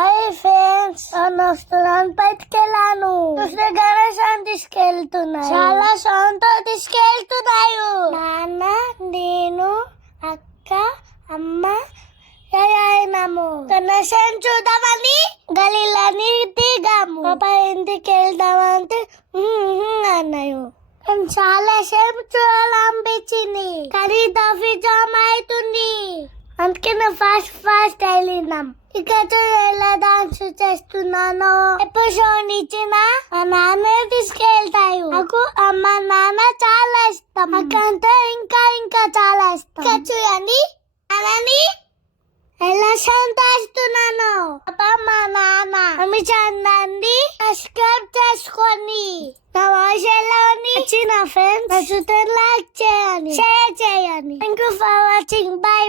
Hi friends, వస్తున్నాను బయటికి వెళ్ళాను. చూస్తే గణేశాన్ని తీసుకెళ్తున్నాయి. చాలా సౌండ్తో తీసుకెళ్తున్నాయి. నాన్న, నేను, అక్క, అమ్మ అయినాము. గణేశాన్ని చూద్దామని గలీలని దిగాము. పాప ఇంటికి వెళ్దామంటే అన్నాయి. చాలా సేపు చూడాలనిపించింది, కానీ ట్రాఫిక్ జామ్ అవుతుంది. అందుకే ఫాస్ట్ వెళ్ళినాం. ఇక్కడ ఎలా డాన్స్ చేస్తున్నాను. ఎప్పుడు షోని ఇచ్చినా మా నాన్న తీసుకెళ్తాయి. నాకు అమ్మ నాన్న చాలా ఇష్టం. అక్కంటే ఇంకా చాలా ఇష్టం. ఇక్కడ చూడండి, నాన్నని ఎలా సంతోషిస్తున్నాను. మా నాన్న మీ ఛానల్ని సబ్స్క్రైబ్ చేసుకోండి. నా వాయిస్ ఎలా ఉంది? నా ఫ్రెండ్స్ నచ్చితే లైక్ చేయండి, షేర్ చేయండి. Thank you for watching. బై.